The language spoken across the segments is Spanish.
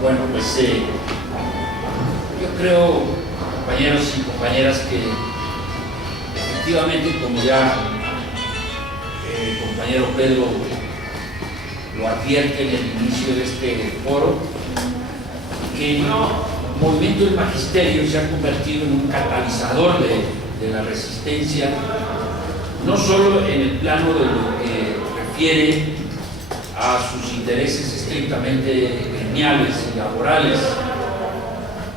Bueno, pues yo creo, compañeros y compañeras, que efectivamente, como ya el compañero Pedro lo advierte en el inicio de este foro, que el movimiento del magisterio se ha convertido en un catalizador de la resistencia, no solo en el plano de lo que refiere a sus intereses estrictamente gremiales y laborales,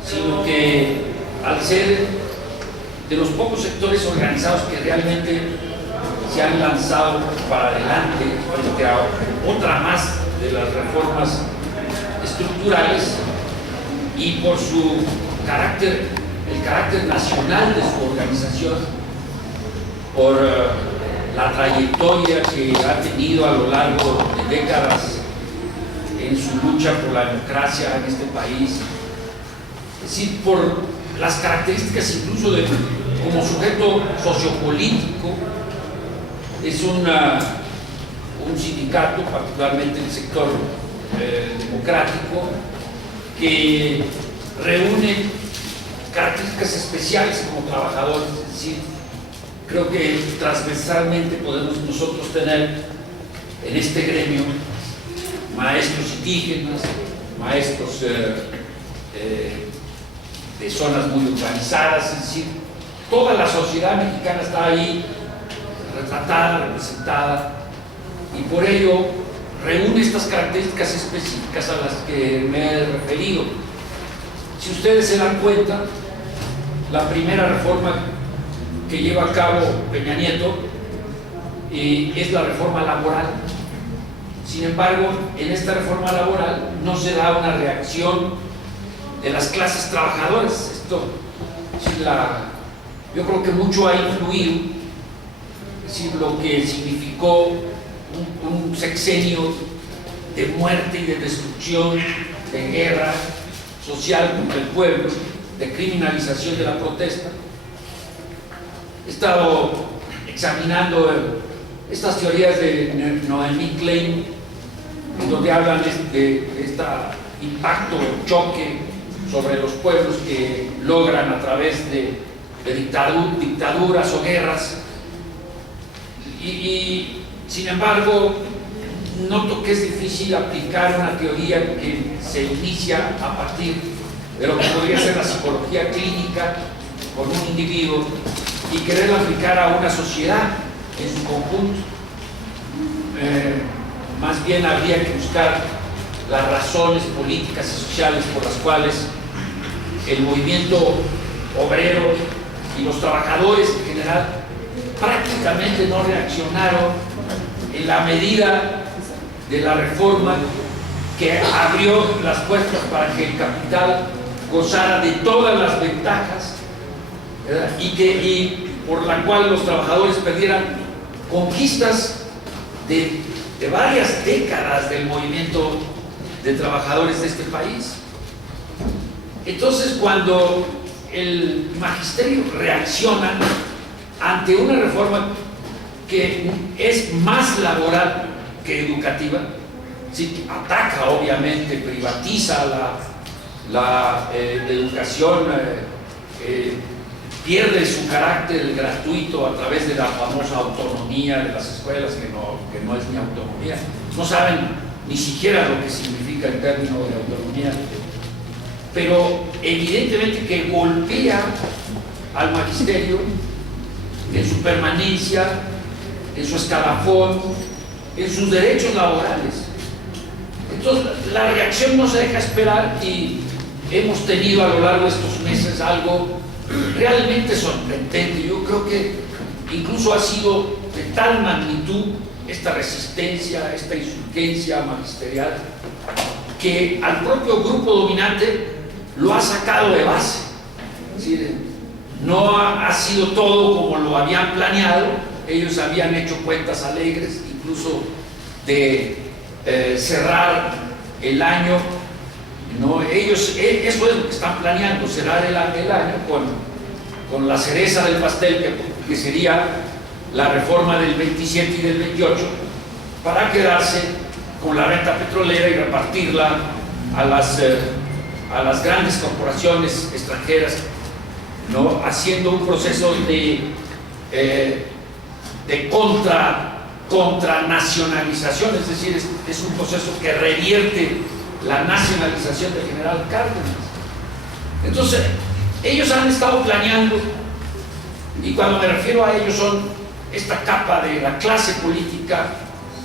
sino que al ser de los pocos sectores organizados que realmente se han lanzado para adelante frente a otra más de las reformas estructurales, y por su carácter, el carácter nacional de su organización, por la trayectoria que ha tenido a lo largo de décadas en su lucha por la democracia en este país, es decir, por las características incluso de como sujeto sociopolítico. Es un sindicato, particularmente el sector democrático, que reúne características especiales como trabajadores. Es decir, creo que transversalmente podemos nosotros tener en este gremio maestros indígenas, maestros de zonas muy urbanizadas, es decir, toda la sociedad mexicana está ahí retratada, representada, y por ello reúne estas características específicas a las que me he referido. Si ustedes se dan cuenta, la primera reforma que lleva a cabo Peña Nieto es la reforma laboral. Sin embargo, en esta reforma laboral no se da una reacción de las clases trabajadoras. Esto, yo creo que mucho ha influido, es decir, lo que significó un sexenio de muerte y de destrucción, de guerra social contra el pueblo, de criminalización de la protesta. He estado examinando estas teorías de Noemí Klein, donde hablan de este impacto, choque sobre los pueblos que logran a través de dictaduras o guerras. Y sin embargo, noto que es difícil aplicar una teoría que se inicia a partir de lo que podría ser la psicología clínica con un individuo y quererla aplicar a una sociedad en su conjunto. Más bien habría que buscar las razones políticas y sociales por las cuales el movimiento obrero y los trabajadores en general prácticamente no reaccionaron en la medida de la reforma que abrió las puertas para que el capital gozara de todas las ventajas, ¿verdad? y por la cual los trabajadores perdieran conquistas de varias décadas del movimiento de trabajadores de este país. Entonces, cuando el magisterio reacciona ante una reforma que es más laboral que educativa, sí, ataca obviamente, privatiza la educación, pierde su carácter gratuito a través de la famosa autonomía de las escuelas, que no es ni autonomía, no saben ni siquiera lo que significa el término de autonomía, pero evidentemente que golpea al magisterio en su permanencia, en su escalafón, en sus derechos laborales. Entonces, la reacción no se deja esperar y hemos tenido a lo largo de estos meses algo realmente sorprendente. Yo creo que incluso ha sido de tal magnitud esta resistencia, esta insurgencia magisterial, que al propio grupo dominante lo ha sacado de base. Es decir, no ha sido todo como lo habían planeado. Ellos habían hecho cuentas alegres, incluso de cerrar el año, ¿no? Eso es lo que están planeando, cerrar el año con la cereza del pastel, que sería la reforma del 27 y del 28, para quedarse con la renta petrolera y repartirla a las grandes corporaciones extranjeras, ¿no? Haciendo un proceso de contranacionalización, es decir, es un proceso que revierte la nacionalización de General Cárdenas. Entonces, ellos han estado planeando, y cuando me refiero a ellos son esta capa de la clase política,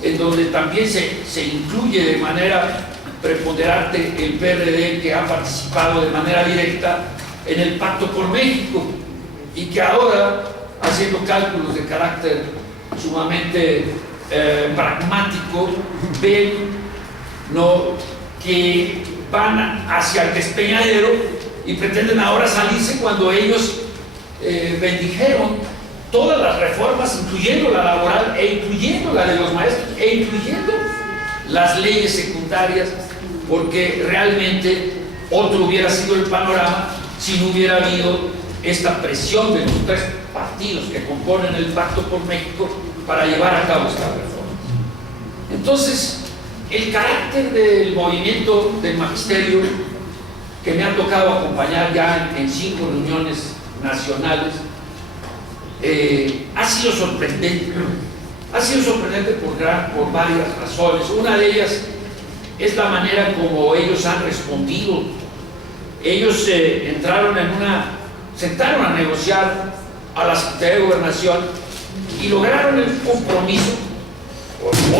en donde también se incluye de manera preponderante el PRD, que ha participado de manera directa en el Pacto por México, y que ahora, haciendo cálculos de carácter sumamente pragmático, ven, ¿no?, que van hacia el despeñadero y pretenden ahora salirse cuando ellos bendijeron todas las reformas, incluyendo la laboral e incluyendo la de los maestros e incluyendo las leyes secundarias, porque realmente otro hubiera sido el panorama si no hubiera habido esta presión de los tres partidos que componen el Pacto por México para llevar a cabo esta reforma. Entonces, el carácter del movimiento del magisterio, que me ha tocado acompañar ya en 5 reuniones nacionales, ha sido sorprendente. Ha sido sorprendente por varias razones. Una de ellas es la manera como ellos han respondido. Ellos sentaron a negociar a la Secretaría de Gobernación y lograron el compromiso,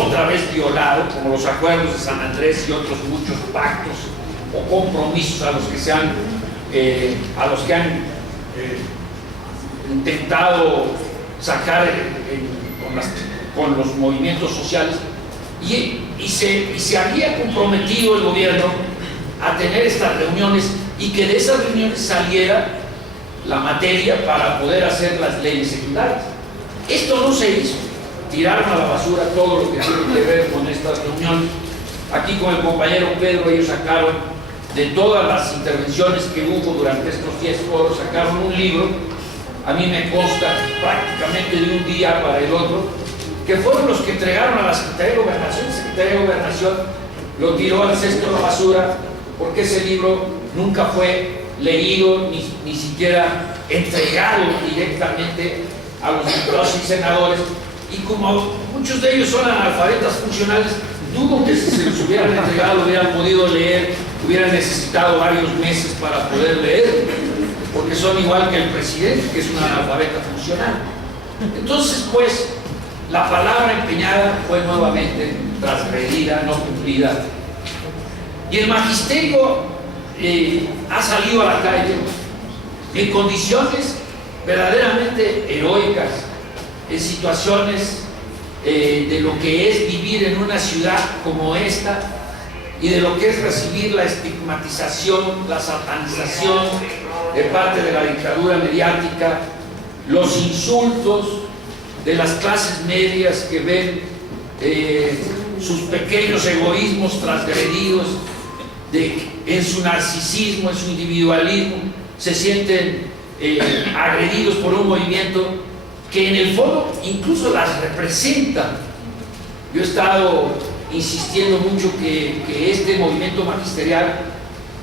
otra vez violado, como los acuerdos de San Andrés y otros muchos pactos o compromisos a los que han intentado sacar con los movimientos sociales, y se había comprometido el gobierno a tener estas reuniones y que de esas reuniones saliera la materia para poder hacer las leyes secundarias. Esto no se hizo. Tiraron a la basura todo lo que tiene que ver con estas reuniones. Aquí con el compañero Pedro, ellos sacaron de todas las intervenciones que hubo durante estos 10 foros, sacaron un libro, a mí me consta prácticamente de un día para el otro, que fueron los que entregaron a la Secretaría de Gobernación. La Secretaría de Gobernación lo tiró al cesto de la basura, porque ese libro nunca fue leído ni siquiera entregado directamente a los diputados y senadores, y como muchos de ellos son analfabetas funcionales, dudo que si se los hubieran entregado hubieran podido leer, hubieran necesitado varios meses para poder leer, porque son igual que el presidente, que es un analfabeta funcional. Entonces, pues, la palabra empeñada fue nuevamente transgredida, no cumplida, y el magisterio ha salido a la calle en condiciones verdaderamente heroicas, en situaciones de lo que es vivir en una ciudad como esta y de lo que es recibir la estigmatización, la satanización de parte de la dictadura mediática, los insultos de las clases medias que ven sus pequeños egoísmos transgredidos, en su narcisismo, en su individualismo, se sienten agredidos por un movimiento que en el fondo incluso las representa. Yo he estado insistiendo mucho que este movimiento magisterial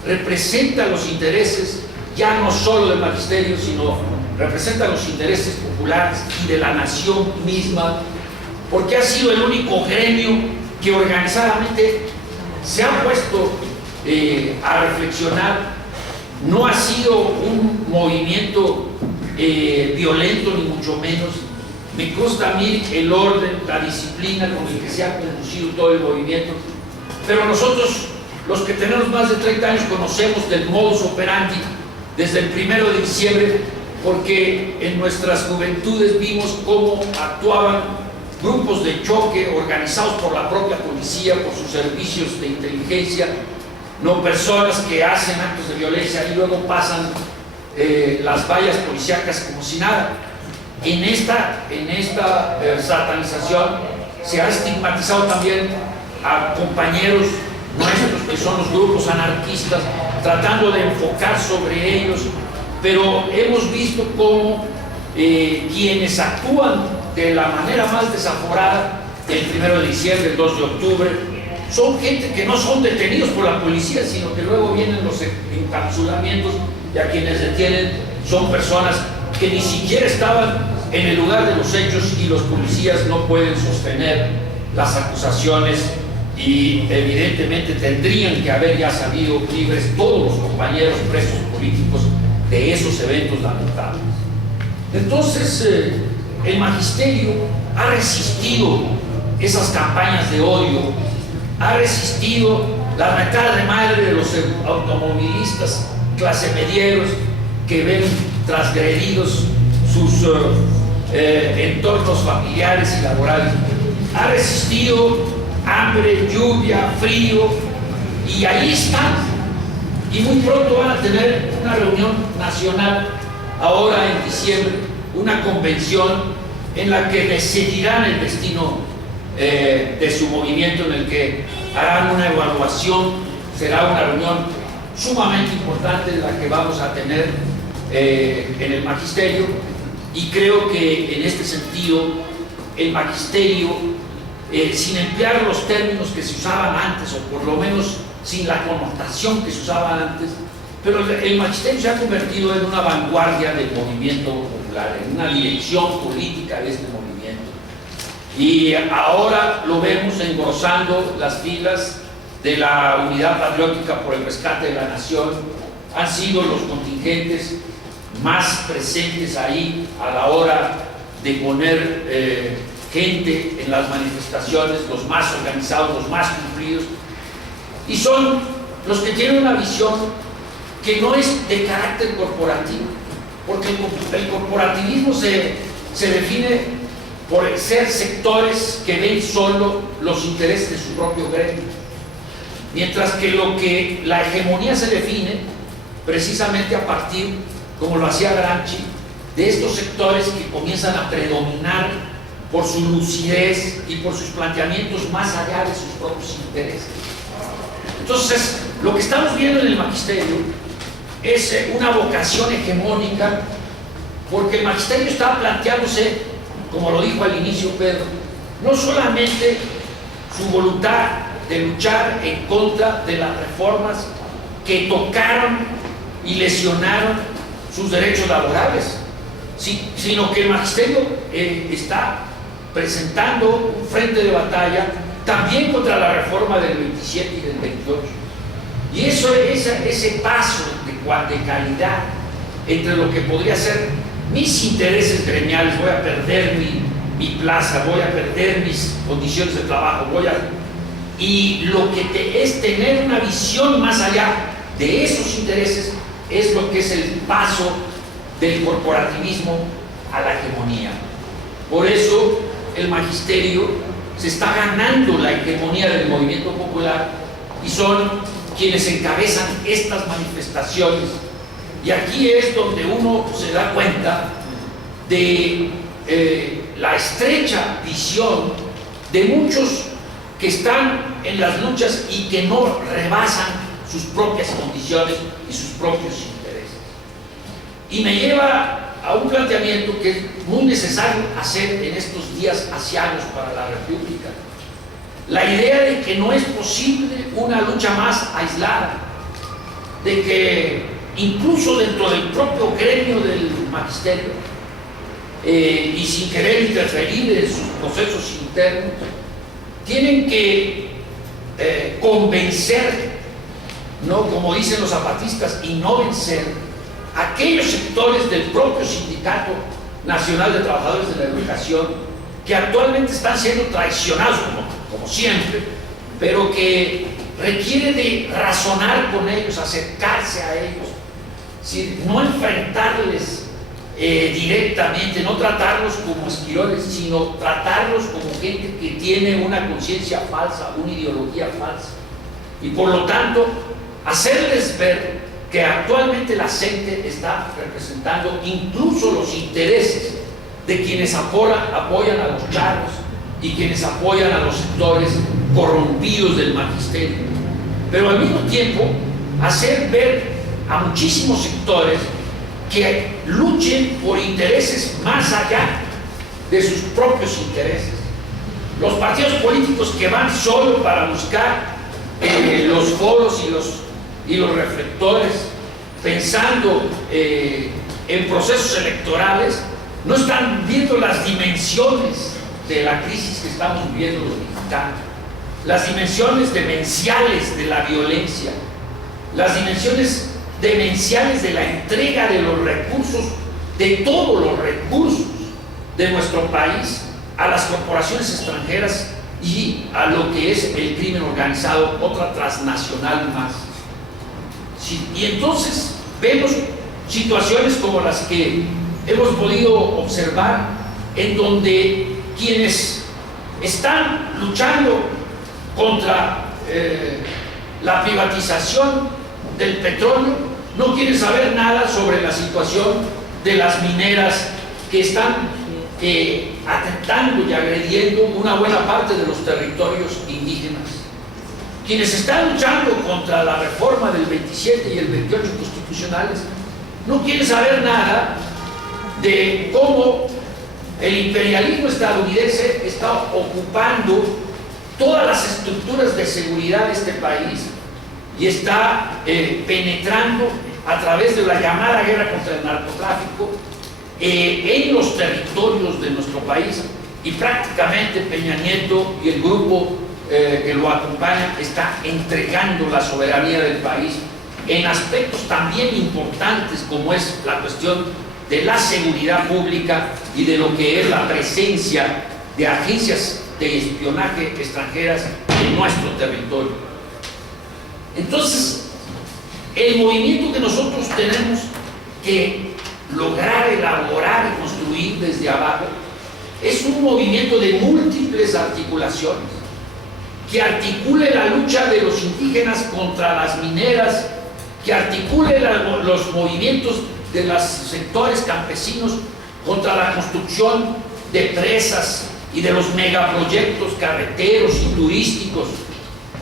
representa los intereses ya no solo del magisterio, sino representa los intereses populares y de la nación misma, porque ha sido el único gremio que organizadamente se ha puesto a reflexionar. No ha sido un movimiento violento, ni mucho menos. Me consta a mí el orden, la disciplina con el que se ha conducido todo el movimiento, pero nosotros, los que tenemos más de 30 años, conocemos del modus operandi desde el 1 de diciembre, porque en nuestras juventudes vimos cómo actuaban grupos de choque organizados por la propia policía, por sus servicios de inteligencia, no personas que hacen actos de violencia y luego pasan las vallas policíacas como si nada. En esta satanización se ha estigmatizado también a compañeros nuestros que son los grupos anarquistas, tratando de enfocar sobre ellos, pero hemos visto cómo quienes actúan de la manera más desaforada, el 1 de diciembre, el 2 de octubre, son gente que no son detenidos por la policía, sino que luego vienen los encapsulamientos y a quienes detienen son personas que ni siquiera estaban en el lugar de los hechos y los policías no pueden sostener las acusaciones y evidentemente tendrían que haber ya salido libres todos los compañeros presos políticos de esos eventos lamentables. Entonces, el magisterio ha resistido esas campañas de odio, ha resistido la mentada de madre de los automovilistas clase medieros que ven transgredidos sus entornos familiares y laborales. Ha resistido hambre, lluvia, frío, y ahí están. Y muy pronto van a tener una reunión nacional, ahora en diciembre, una convención en la que decidirán el destino de su movimiento, en el que harán una evaluación. Será una reunión sumamente importante la que vamos a tener en el magisterio, y creo que en este sentido el magisterio, sin emplear los términos que se usaban antes, o por lo menos sin la connotación que se usaba antes, pero el magisterio se ha convertido en una vanguardia del movimiento popular, en una dirección política de este movimiento. Y ahora lo vemos engrosando las filas de la Unidad Patriótica por el Rescate de la Nación. Han sido los contingentes más presentes ahí a la hora de poner gente en las manifestaciones, los más organizados, los más cumplidos, y son los que tienen una visión que no es de carácter corporativo, porque el corporativismo se define por ser sectores que ven solo los intereses de su propio gremio, mientras que la hegemonía se define precisamente a partir, como lo hacía Gramsci, de estos sectores que comienzan a predominar por su lucidez y por sus planteamientos más allá de sus propios intereses. Entonces, lo que estamos viendo en el magisterio es una vocación hegemónica, porque el magisterio está planteándose, como lo dijo al inicio Pedro, no solamente su voluntad de luchar en contra de las reformas que tocaron y lesionaron sus derechos laborales, sino que el magisterio está presentando un frente de batalla también contra la reforma del 27 y del 28. Y ese paso de calidad entre lo que podría ser mis intereses gremiales, voy a perder mi plaza, voy a perder mis condiciones de trabajo, y lo que es tener una visión más allá de esos intereses, es lo que es el paso del corporativismo a la hegemonía. Por eso el magisterio se está ganando la hegemonía del movimiento popular, y son quienes encabezan estas manifestaciones. Y aquí es donde uno se da cuenta de la estrecha visión de muchos que están en las luchas y que no rebasan sus propias condiciones y sus propios intereses. Y me lleva a un planteamiento que es muy necesario hacer en estos días asiagos para la República: la idea de que no es posible una lucha más aislada, de que incluso dentro del propio gremio del magisterio, y sin querer interferir en sus procesos internos, tienen que convencer, no como dicen los zapatistas, y no vencer aquellos sectores del propio Sindicato Nacional de Trabajadores de la Educación que actualmente están siendo traicionados como siempre, pero que requiere de razonar con ellos, acercarse a ellos, no enfrentarles directamente, no tratarlos como esquiroles, sino tratarlos como gente que tiene una conciencia falsa, una ideología falsa, y por lo tanto hacerles ver que actualmente la CENTE está representando incluso los intereses de quienes apoyan a los charros y quienes apoyan a los sectores corrompidos del magisterio, pero al mismo tiempo hacer ver a muchísimos sectores que luchen por intereses más allá de sus propios intereses. Los partidos políticos que van solo para buscar los foros y los reflectores, pensando en procesos electorales, no están viendo las dimensiones de la crisis que estamos viviendo los mexicanos, las dimensiones demenciales de la violencia, las dimensiones demenciales de la entrega de los recursos, de todos los recursos de nuestro país a las corporaciones extranjeras y a lo que es el crimen organizado, otra transnacional más. Sí, y entonces vemos situaciones como las que hemos podido observar, en donde quienes están luchando contra la privatización del petróleo no quieren saber nada sobre la situación de las mineras que están atentando y agrediendo una buena parte de los territorios indígenas. Quienes están luchando contra la reforma del 27 y el 28 constitucionales no quieren saber nada de cómo el imperialismo estadounidense está ocupando todas las estructuras de seguridad de este país y está penetrando a través de la llamada guerra contra el narcotráfico en los territorios de nuestro país, y prácticamente Peña Nieto y el grupo que lo acompaña está entregando la soberanía del país en aspectos también importantes como es la cuestión de la seguridad pública y de lo que es la presencia de agencias de espionaje extranjeras en nuestro territorio. Entonces, el movimiento que nosotros tenemos que lograr elaborar y construir desde abajo es un movimiento de múltiples articulaciones, que articule la lucha de los indígenas contra las mineras, que articule los movimientos de los sectores campesinos contra la construcción de presas y de los megaproyectos carreteros y turísticos,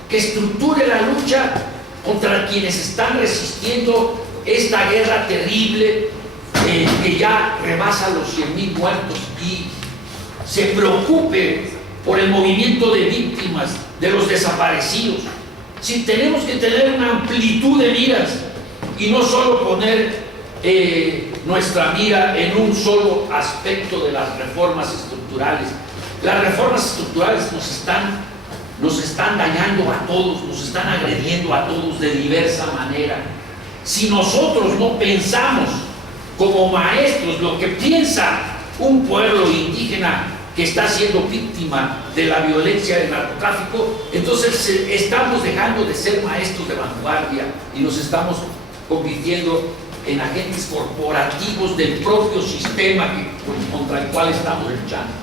que estructure la lucha contra quienes están resistiendo esta guerra terrible que ya rebasa los 100,000 muertos, y se preocupe por el movimiento de víctimas, de los desaparecidos. Si tenemos que tener una amplitud de miras y no solo poner nuestra mira en un solo aspecto de las reformas estructurales. Las reformas estructurales nos están dañando a todos, nos están agrediendo a todos de diversa manera. Si nosotros no pensamos como maestros lo que piensa un pueblo indígena que está siendo víctima de la violencia del narcotráfico, entonces estamos dejando de ser maestros de vanguardia y nos estamos convirtiendo en agentes corporativos del propio sistema contra el cual estamos luchando.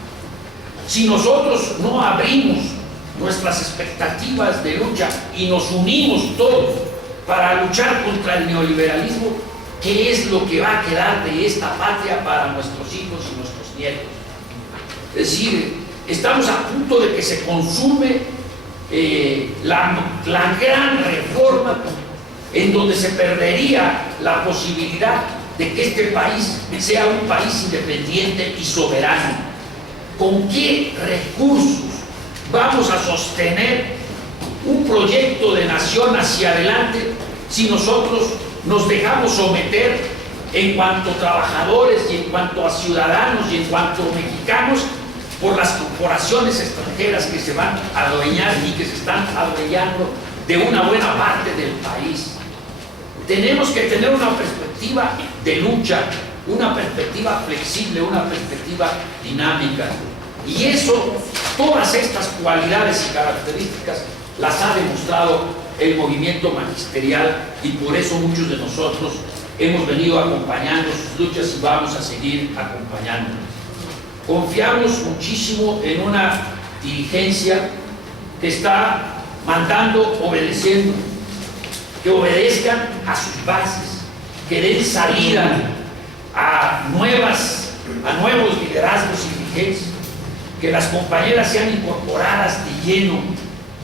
Si nosotros no abrimos nuestras expectativas de lucha y nos unimos todos para luchar contra el neoliberalismo, ¿qué es lo que va a quedar de esta patria para nuestros hijos y nuestros nietos? Es decir, estamos a punto de que se consume la gran reforma, en donde se perdería la posibilidad de que este país sea un país independiente y soberano. ¿Con qué recursos vamos a sostener un proyecto de nación hacia adelante si nosotros nos dejamos someter en cuanto trabajadores y en cuanto a ciudadanos y en cuanto a mexicanos por las corporaciones extranjeras que se van a adueñar y que se están adueñando de una buena parte del país? Tenemos que tener una perspectiva de lucha, una perspectiva flexible, una perspectiva dinámica. Y eso, todas estas cualidades y características las ha demostrado el movimiento magisterial, y por eso muchos de nosotros hemos venido acompañando sus luchas y vamos a seguir acompañándolas. Confiamos muchísimo en una dirigencia que está mandando, obedeciendo, que obedezcan a sus bases, que den salida a nuevos liderazgos y vigencias, que las compañeras sean incorporadas de lleno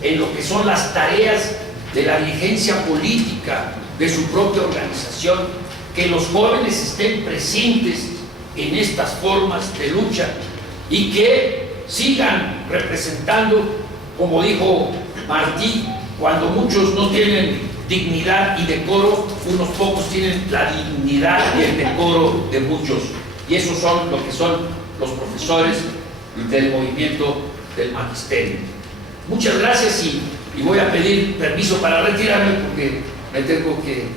en lo que son las tareas de la dirigencia política de su propia organización, que los jóvenes estén presentes en estas formas de lucha y que sigan representando, como dijo Martí, cuando muchos no tienen dignidad y decoro, unos pocos tienen la dignidad y el decoro de muchos. Y esos son lo que son los profesores del movimiento del magisterio. Muchas gracias y voy a pedir permiso para retirarme porque me tengo que